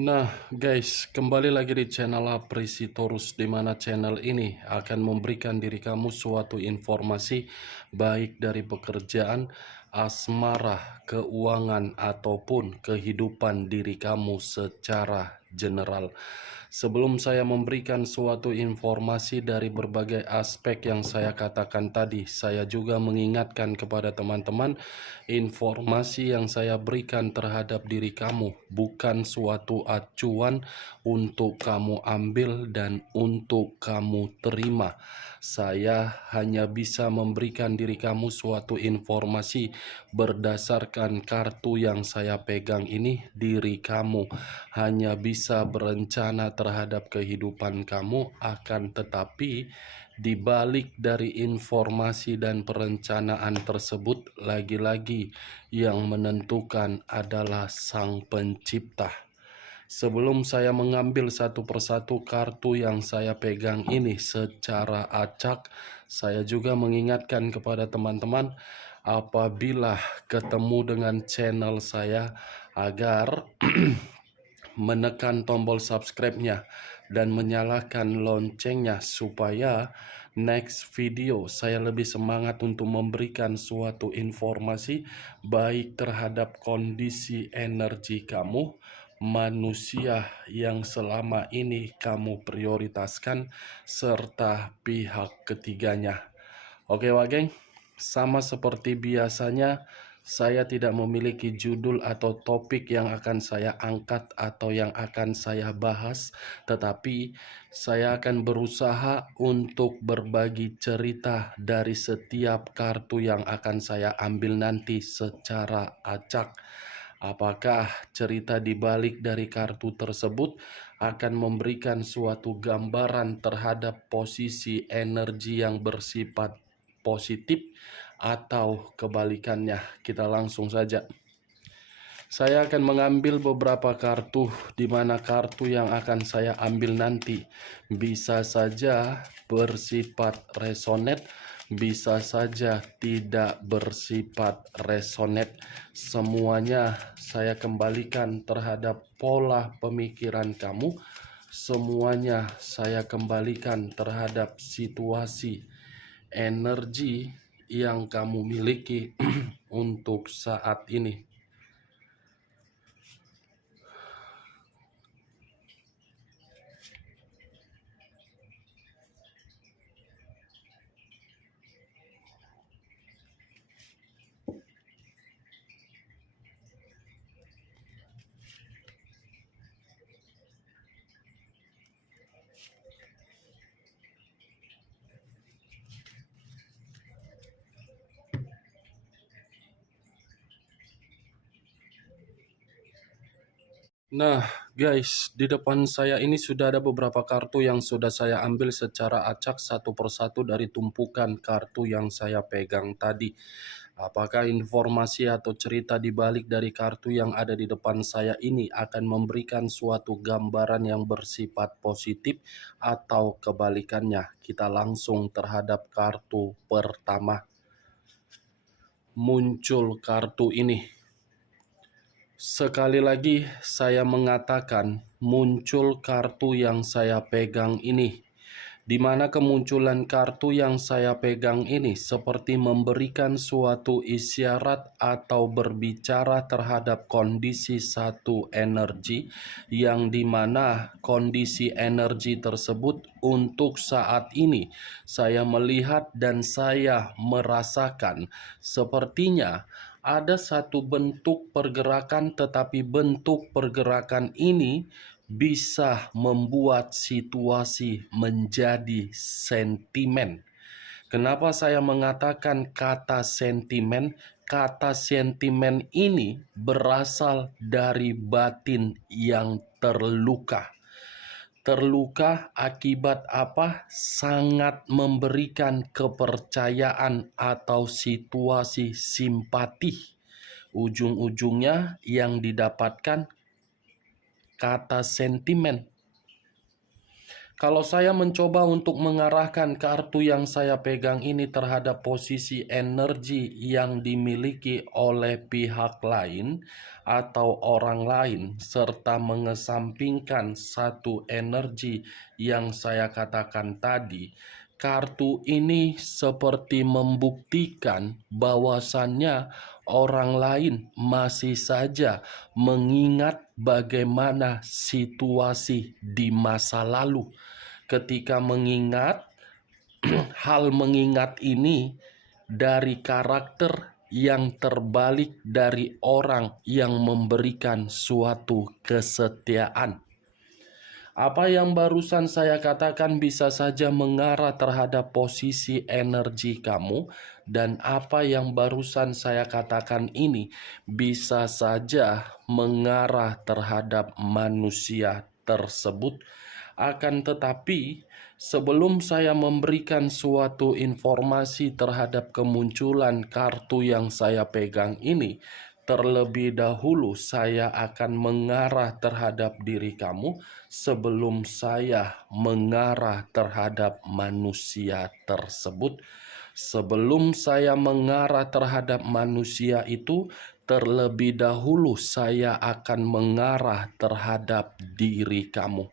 Nah, guys, kembali lagi di channel Apresitorus, di mana channel ini akan memberikan diri kamu suatu informasi baik dari pekerjaan, asmara, keuangan, ataupun kehidupan diri kamu secara general. Sebelum saya memberikan suatu informasi dari berbagai aspek yang saya katakan tadi, saya juga mengingatkan kepada teman-teman, informasi yang saya berikan terhadap diri kamu bukan suatu acuan untuk kamu ambil dan untuk kamu terima. Saya hanya bisa memberikan diri kamu suatu informasi berdasarkan kartu yang saya pegang ini. Diri kamu hanya bisa berencana terhadap kehidupan kamu, akan tetapi di balik dari informasi dan perencanaan tersebut, lagi-lagi yang menentukan adalah Sang Pencipta. Sebelum saya mengambil satu persatu kartu yang saya pegang ini secara acak, saya juga mengingatkan kepada teman-teman apabila ketemu dengan channel saya agar menekan tombol subscribe-nya dan menyalakan loncengnya supaya next video saya lebih semangat untuk memberikan suatu informasi baik terhadap kondisi energi kamu, manusia yang selama ini kamu prioritaskan, serta pihak ketiganya. Oke, Wak Geng, sama seperti biasanya, saya tidak memiliki judul atau topik yang akan saya angkat atau yang akan saya bahas, tetapi saya akan berusaha untuk berbagi cerita dari setiap kartu yang akan saya ambil nanti secara acak. Apakah cerita di balik dari kartu tersebut akan memberikan suatu gambaran terhadap posisi energi yang bersifat positif atau kebalikannya? Kita langsung saja. Saya akan mengambil beberapa kartu, di mana kartu yang akan saya ambil nanti bisa saja bersifat resonate, bisa saja tidak bersifat resonate. Semuanya saya kembalikan terhadap pola pemikiran kamu. Semuanya saya kembalikan terhadap situasi energi yang kamu miliki untuk saat ini. Nah, guys, di depan saya ini sudah ada beberapa kartu yang sudah saya ambil secara acak satu persatu dari tumpukan kartu yang saya pegang tadi. Apakah informasi atau cerita di balik dari kartu yang ada di depan saya ini akan memberikan suatu gambaran yang bersifat positif atau kebalikannya? Kita langsung terhadap kartu pertama. Muncul kartu ini. Sekali lagi saya mengatakan muncul kartu yang saya pegang ini, di mana kemunculan kartu yang saya pegang ini seperti memberikan suatu isyarat atau berbicara terhadap kondisi satu energi, yang dimana kondisi energi tersebut untuk saat ini saya melihat dan saya merasakan sepertinya ada satu bentuk pergerakan, tetapi bentuk pergerakan ini bisa membuat situasi menjadi sentimen. Kenapa saya mengatakan kata sentimen? Kata sentimen ini berasal dari batin yang terluka. Terluka akibat apa? Sangat memberikan kepercayaan atau situasi simpati. Ujung-ujungnya yang didapatkan kata sentimen. Kalau saya mencoba untuk mengarahkan kartu yang saya pegang ini terhadap posisi energi yang dimiliki oleh pihak lain atau orang lain, serta mengesampingkan satu energi yang saya katakan tadi, kartu ini seperti membuktikan bahwasannya orang lain masih saja mengingat bagaimana situasi di masa lalu. Ketika mengingat, hal mengingat ini dari karakter yang terbalik dari orang yang memberikan suatu kesetiaan. Apa yang barusan saya katakan bisa saja mengarah terhadap posisi energi kamu, dan apa yang barusan saya katakan ini bisa saja mengarah terhadap manusia tersebut. Akan tetapi, sebelum saya memberikan suatu informasi terhadap kemunculan kartu yang saya pegang ini, terlebih dahulu saya akan mengarah terhadap diri kamu sebelum saya mengarah terhadap manusia tersebut. Sebelum saya mengarah terhadap manusia itu, terlebih dahulu saya akan mengarah terhadap diri kamu.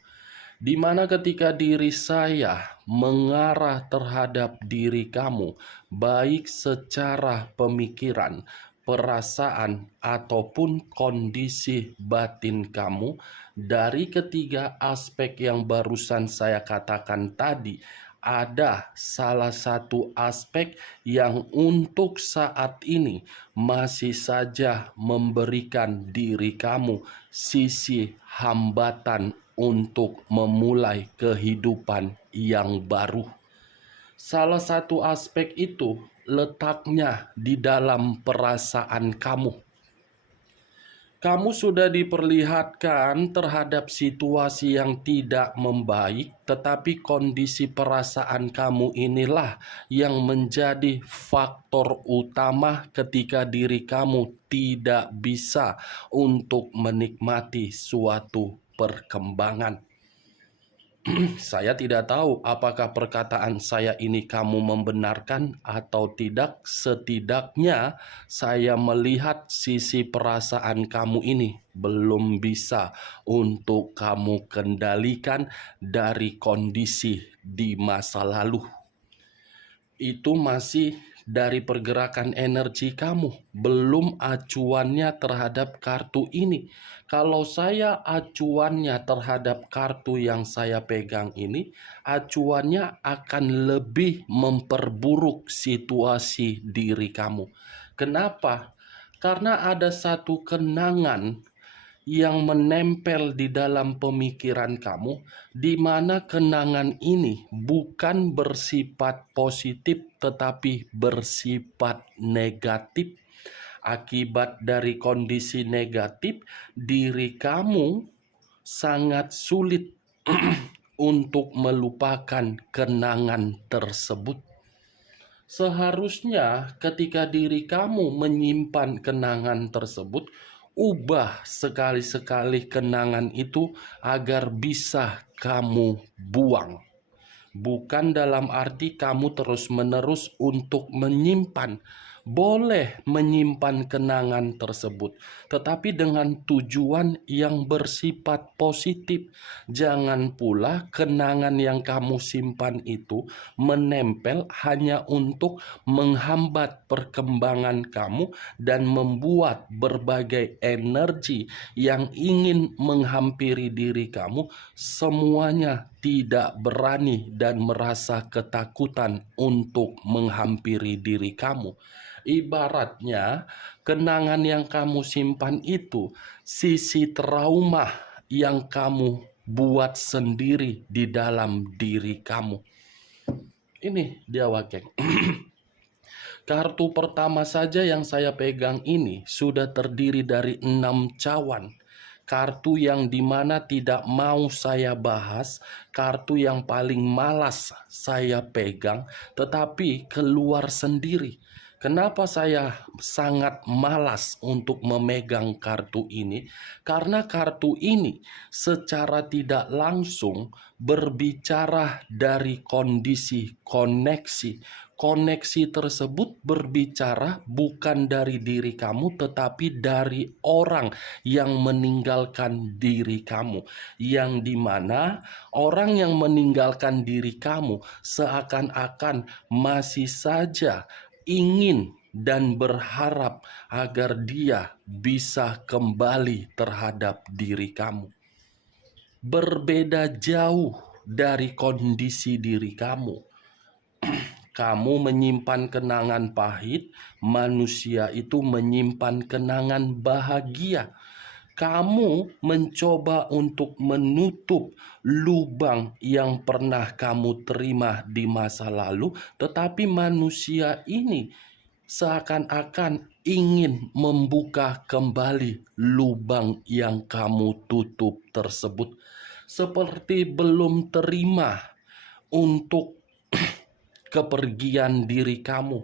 Di mana ketika diri saya mengarah terhadap diri kamu, baik secara pemikiran, perasaan, ataupun kondisi batin kamu, dari ketiga aspek yang barusan saya katakan tadi, ada salah satu aspek yang untuk saat ini masih saja memberikan diri kamu sisi hambatan untuk memulai kehidupan yang baru. Salah satu aspek itu letaknya di dalam perasaan kamu. Kamu sudah diperlihatkan terhadap situasi yang tidak membaik, tetapi kondisi perasaan kamu inilah yang menjadi faktor utama ketika diri kamu tidak bisa untuk menikmati suatu perkembangan. Saya tidak tahu apakah perkataan saya ini kamu membenarkan atau tidak. Setidaknya saya melihat sisi perasaan kamu ini belum bisa untuk kamu kendalikan dari kondisi di masa lalu. Itu masih dari pergerakan energi kamu, belum acuannya terhadap kartu ini. Kalau saya acuannya terhadap kartu yang saya pegang ini, acuannya akan lebih memperburuk situasi diri kamu. Kenapa? Karena ada satu kenangan yang menempel di dalam pemikiran kamu, di mana kenangan ini bukan bersifat positif tetapi bersifat negatif. Akibat dari kondisi negatif, diri kamu sangat sulit untuk melupakan kenangan tersebut. Seharusnya ketika diri kamu menyimpan kenangan tersebut, ubah sekali-sekali kenangan itu agar bisa kamu buang. Bukan dalam arti kamu terus-menerus untuk menyimpan. Boleh menyimpan kenangan tersebut, tetapi dengan tujuan yang bersifat positif. Jangan pula kenangan yang kamu simpan itu menempel hanya untuk menghambat perkembangan kamu dan membuat berbagai energi yang ingin menghampiri diri kamu semuanya tidak berani dan merasa ketakutan untuk menghampiri diri kamu. Ibaratnya, kenangan yang kamu simpan itu sisi trauma yang kamu buat sendiri di dalam diri kamu. Ini dia Wakeng. Kartu pertama saja yang saya pegang ini sudah terdiri dari 6 cawan. Kartu yang dimana tidak mau saya bahas, kartu yang paling malas saya pegang, tetapi keluar sendiri. Kenapa saya sangat malas untuk memegang kartu ini? Karena kartu ini secara tidak langsung berbicara dari kondisi koneksi. Koneksi tersebut berbicara bukan dari diri kamu, tetapi dari orang yang meninggalkan diri kamu. Yang dimana orang yang meninggalkan diri kamu seakan-akan masih saja ingin dan berharap agar dia bisa kembali terhadap diri kamu. Berbeda jauh dari kondisi diri kamu. Kamu menyimpan kenangan pahit, manusia itu menyimpan kenangan bahagia. Kamu mencoba untuk menutup lubang yang pernah kamu terima di masa lalu, tetapi manusia ini seakan-akan ingin membuka kembali lubang yang kamu tutup tersebut, seperti belum terima untuk kepergian diri kamu,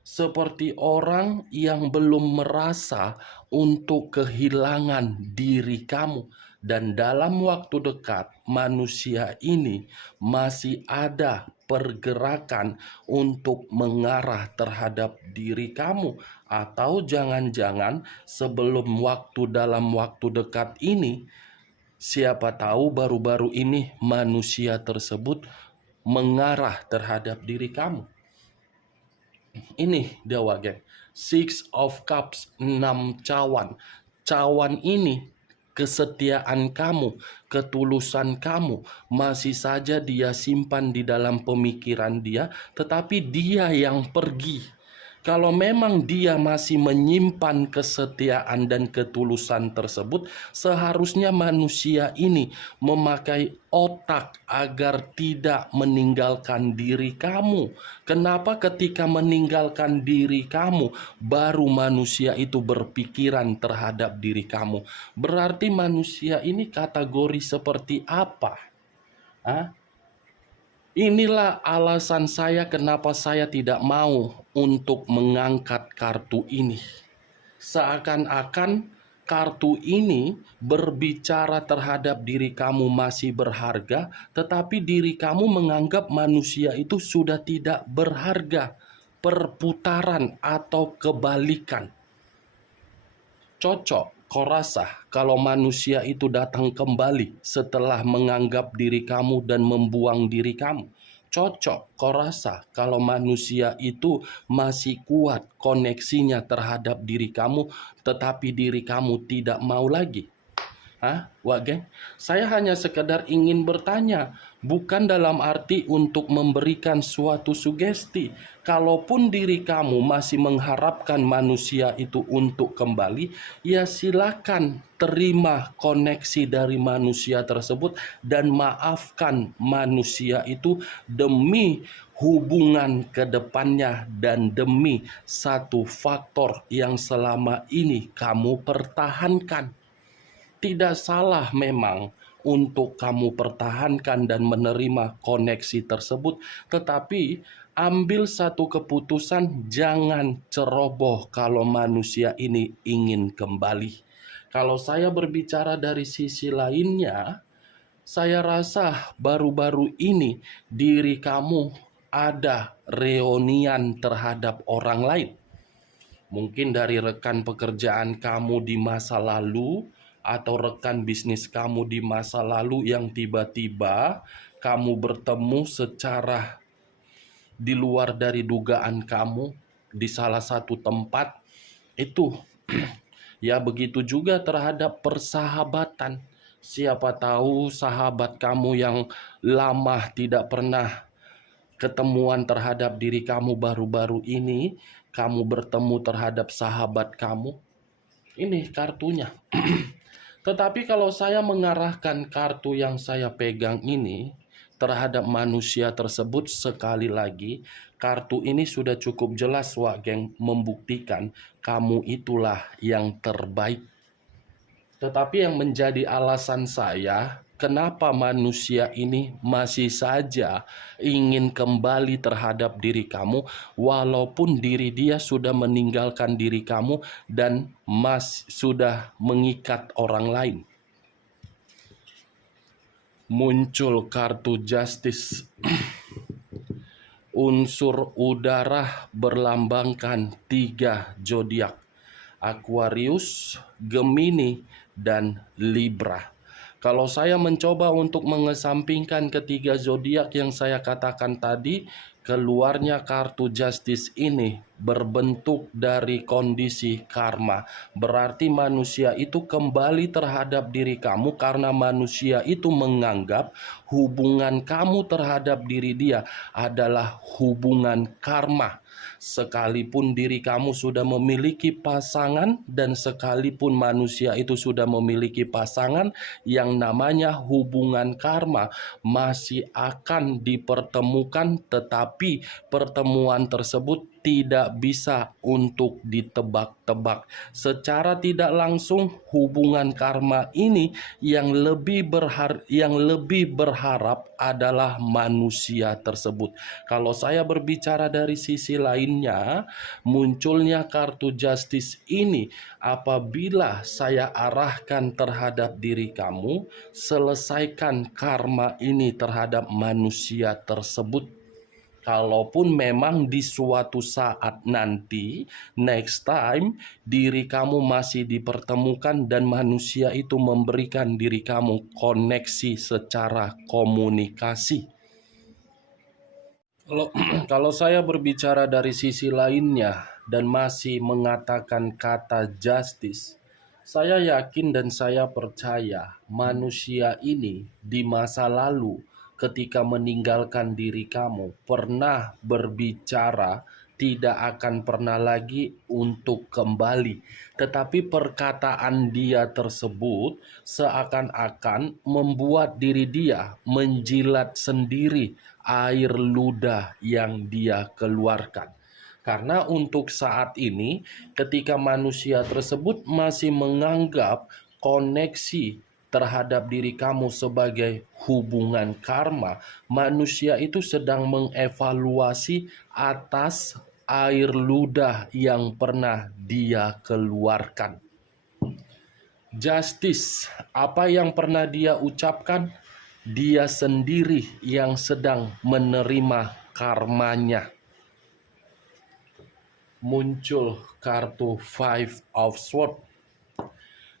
seperti orang yang belum merasa untuk kehilangan diri kamu. Dan dalam waktu dekat, manusia ini masih ada pergerakan untuk mengarah terhadap diri kamu. Atau jangan-jangan sebelum waktu, dalam waktu dekat ini, siapa tahu baru-baru ini manusia tersebut mengarah terhadap diri kamu. Ini Dewa Geng, Six of Cups, 6 cawan. Cawan ini kesetiaan kamu, ketulusan kamu masih saja dia simpan di dalam pemikiran dia, tetapi dia yang pergi. Kalau memang dia masih menyimpan kesetiaan dan ketulusan tersebut, seharusnya manusia ini memakai otak agar tidak meninggalkan diri kamu. Kenapa ketika meninggalkan diri kamu, baru manusia itu berpikiran terhadap diri kamu? Berarti manusia ini kategori seperti apa? Hah? Inilah alasan saya kenapa saya tidak mau untuk mengangkat kartu ini. Seakan-akan kartu ini berbicara terhadap diri kamu masih berharga, tetapi diri kamu menganggap manusia itu sudah tidak berharga. Perputaran atau kebalikan. Cocok, kau rasa kalau manusia itu datang kembali setelah menganggap diri kamu dan membuang diri kamu? Cocok, kau rasa kalau manusia itu masih kuat koneksinya terhadap diri kamu, tetapi diri kamu tidak mau lagi? Hah, Wak Geng? Saya hanya sekedar ingin bertanya, bukan dalam arti untuk memberikan suatu sugesti. Kalaupun diri kamu masih mengharapkan manusia itu untuk kembali, ya silakan terima koneksi dari manusia tersebut dan maafkan manusia itu demi hubungan ke depannya dan demi satu faktor yang selama ini kamu pertahankan. Tidak salah memang untuk kamu pertahankan dan menerima koneksi tersebut, tetapi ambil satu keputusan, jangan ceroboh kalau manusia ini ingin kembali. Kalau saya berbicara dari sisi lainnya, saya rasa baru-baru ini diri kamu ada reunian terhadap orang lain. Mungkin dari rekan pekerjaan kamu di masa lalu, atau rekan bisnis kamu di masa lalu yang tiba-tiba kamu bertemu secara di luar dari dugaan kamu di salah satu tempat itu. Ya begitu juga terhadap persahabatan. Siapa tahu sahabat kamu yang lama tidak pernah ketemuan terhadap diri kamu, baru-baru ini kamu bertemu terhadap sahabat kamu. Ini kartunya. Tetapi kalau saya mengarahkan kartu yang saya pegang ini terhadap manusia tersebut, sekali lagi, kartu ini sudah cukup jelas, Wak Geng, membuktikan kamu itulah yang terbaik. Tetapi yang menjadi alasan saya, kenapa manusia ini masih saja ingin kembali terhadap diri kamu, walaupun diri dia sudah meninggalkan diri kamu dan sudah mengikat orang lain. Muncul kartu Justice. Unsur udara berlambangkan 3 zodiak: Aquarius, Gemini, dan Libra. Kalau saya mencoba untuk mengesampingkan ketiga zodiak yang saya katakan tadi, keluarnya kartu Justice ini berbentuk dari kondisi karma. Berarti manusia itu kembali terhadap diri kamu karena manusia itu menganggap hubungan kamu terhadap diri dia adalah hubungan karma. Sekalipun diri kamu sudah memiliki pasangan dan sekalipun manusia itu sudah memiliki pasangan, yang namanya hubungan karma masih akan dipertemukan, tetapi pertemuan tersebut tidak bisa untuk ditebak-tebak. Secara tidak langsung hubungan karma ini yang lebih berharap adalah manusia tersebut. Kalau saya berbicara dari sisi lainnya, munculnya kartu Justice ini apabila saya arahkan terhadap diri kamu, selesaikan karma ini terhadap manusia tersebut. Kalaupun memang di suatu saat nanti, next time, diri kamu masih dipertemukan dan manusia itu memberikan diri kamu koneksi secara komunikasi. Kalau saya berbicara dari sisi lainnya dan masih mengatakan kata justice, saya yakin dan saya percaya manusia ini di masa lalu ketika meninggalkan diri kamu pernah berbicara tidak akan pernah lagi untuk kembali. Tetapi perkataan dia tersebut seakan-akan membuat diri dia menjilat sendiri air ludah yang dia keluarkan. Karena untuk saat ini ketika manusia tersebut masih menganggap koneksi terhadap diri kamu sebagai hubungan karma, manusia itu sedang mengevaluasi atas air ludah yang pernah dia keluarkan. Justice, apa yang pernah dia ucapkan, dia sendiri yang sedang menerima karmanya. Muncul kartu Five of Swords.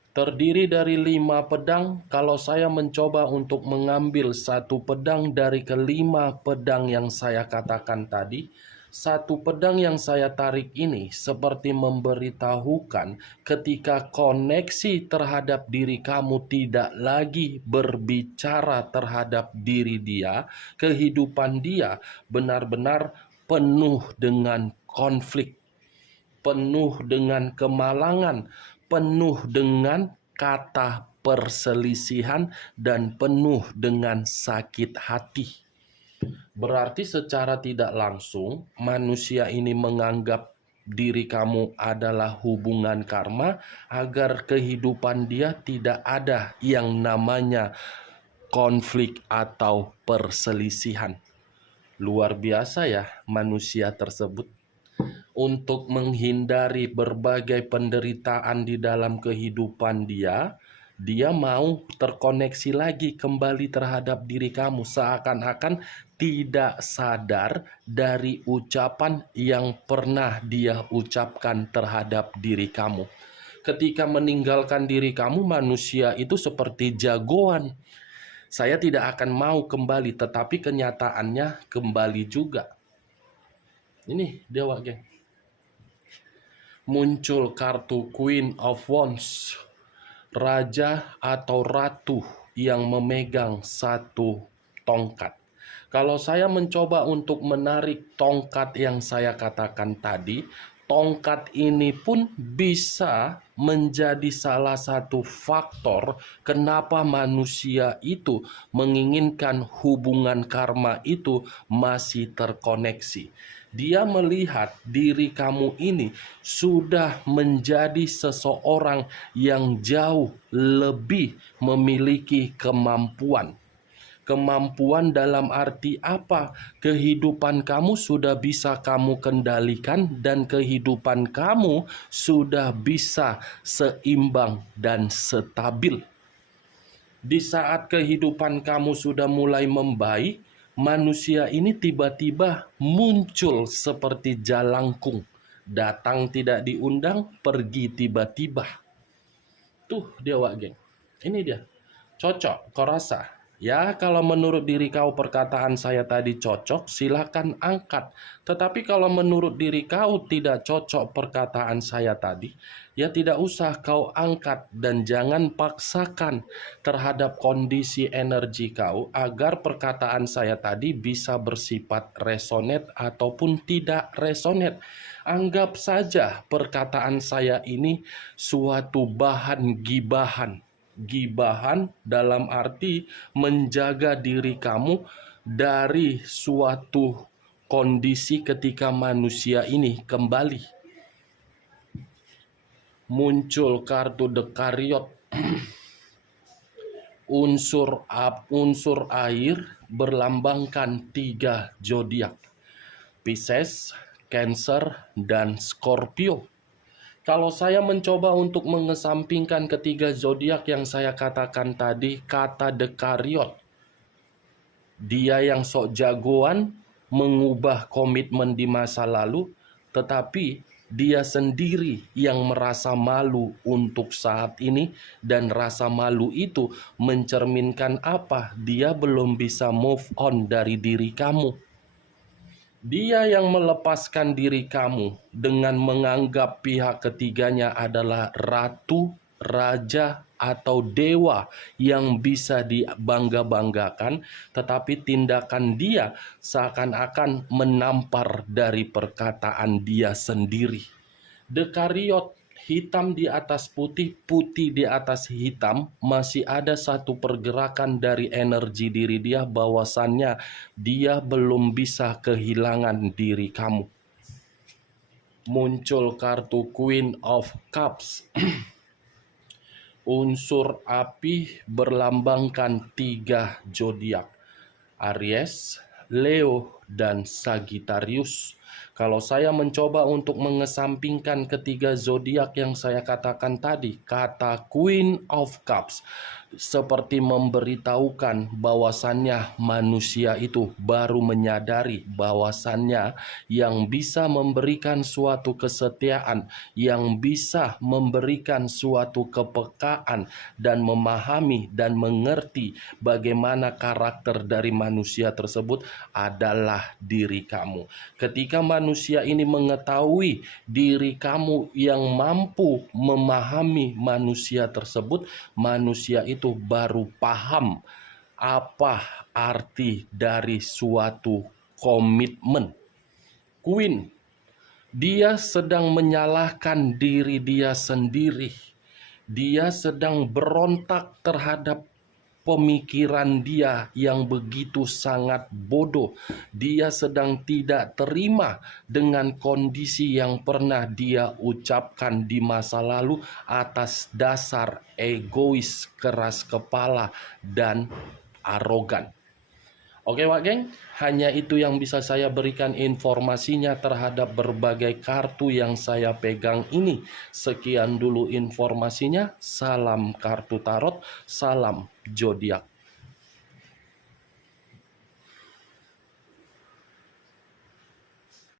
Terdiri dari 5 pedang. Kalau saya mencoba untuk mengambil satu pedang dari kelima pedang yang saya katakan tadi, satu pedang yang saya tarik ini seperti memberitahukan ketika koneksi terhadap diri kamu tidak lagi berbicara terhadap diri dia, kehidupan dia benar-benar penuh dengan konflik, penuh dengan kemalangan, penuh dengan kata perselisihan, dan penuh dengan sakit hati. Berarti secara tidak langsung manusia ini menganggap diri kamu adalah hubungan karma agar kehidupan dia tidak ada yang namanya konflik atau perselisihan. Luar biasa ya manusia tersebut. Untuk menghindari berbagai penderitaan di dalam kehidupan dia mau terkoneksi lagi kembali terhadap diri kamu, seakan-akan tidak sadar dari ucapan yang pernah dia ucapkan terhadap diri kamu. Ketika meninggalkan diri kamu, manusia itu seperti jagoan. Saya tidak akan mau kembali, tetapi kenyataannya kembali juga. Ini dewa, geng. Muncul kartu Queen of Wands, raja atau ratu yang memegang satu tongkat. Kalau saya mencoba untuk menarik tongkat yang saya katakan tadi, tongkat ini pun bisa menjadi salah satu faktor kenapa manusia itu menginginkan hubungan karma itu masih terkoneksi. Dia melihat diri kamu ini sudah menjadi seseorang yang jauh lebih memiliki kemampuan. Kemampuan dalam arti apa? Kehidupan kamu sudah bisa kamu kendalikan dan kehidupan kamu sudah bisa seimbang dan stabil. Di saat kehidupan kamu sudah mulai membaik, manusia ini tiba-tiba muncul seperti jalangkung. Datang tidak diundang, pergi tiba-tiba. Tuh dia Wak Geng. Ini dia. Cocok, kau rasa? Ya, kalau menurut diri kau perkataan saya tadi cocok, silakan angkat. Tetapi kalau menurut diri kau tidak cocok perkataan saya tadi, ya tidak usah kau angkat dan jangan paksakan terhadap kondisi energi kau agar perkataan saya tadi bisa bersifat resonate ataupun tidak resonate. Anggap saja perkataan saya ini suatu bahan gibahan. Gibahan dalam arti menjaga diri kamu dari suatu kondisi ketika manusia ini kembali. Muncul kartu Dekariot. Unsur air berlambangkan 3 zodiak. Pisces, Cancer, dan Scorpio. Kalau saya mencoba untuk mengesampingkan ketiga zodiak yang saya katakan tadi, kata Dekariot, dia yang sok jagoan mengubah komitmen di masa lalu, tetapi dia sendiri yang merasa malu untuk saat ini, dan rasa malu itu mencerminkan apa? Dia belum bisa move on dari diri kamu. Dia yang melepaskan diri kamu dengan menganggap pihak ketiganya adalah ratu, raja, atau dewa yang bisa dibangga-banggakan, tetapi tindakan dia seakan-akan menampar dari perkataan dia sendiri. Dekariot, hitam di atas putih, putih di atas hitam, masih ada satu pergerakan dari energi diri dia bahwasannya dia belum bisa kehilangan diri kamu. Muncul kartu Queen of Cups. Unsur api berlambangkan 3 zodiak. Aries, Leo, dan Sagittarius. Kalau saya mencoba untuk mengesampingkan ketiga zodiak yang saya katakan tadi, kata Queen of Cups seperti memberitahukan bahwasannya manusia itu baru menyadari bahwasannya yang bisa memberikan suatu kesetiaan, yang bisa memberikan suatu kepekaan dan memahami dan mengerti bagaimana karakter dari manusia tersebut adalah diri kamu. Ketika manusia ini mengetahui diri kamu yang mampu memahami manusia tersebut, manusia itu baru paham apa arti dari suatu komitmen. Queen, dia sedang menyalahkan diri dia sendiri. Dia sedang berontak terhadap pemikiran dia yang begitu sangat bodoh. Dia sedang tidak terima dengan kondisi yang pernah dia ucapkan di masa lalu atas dasar egois, keras kepala, dan arogan. Oke Wak Geng, hanya itu yang bisa saya berikan informasinya terhadap berbagai kartu yang saya pegang ini. Sekian dulu informasinya, salam kartu tarot, salam zodiak.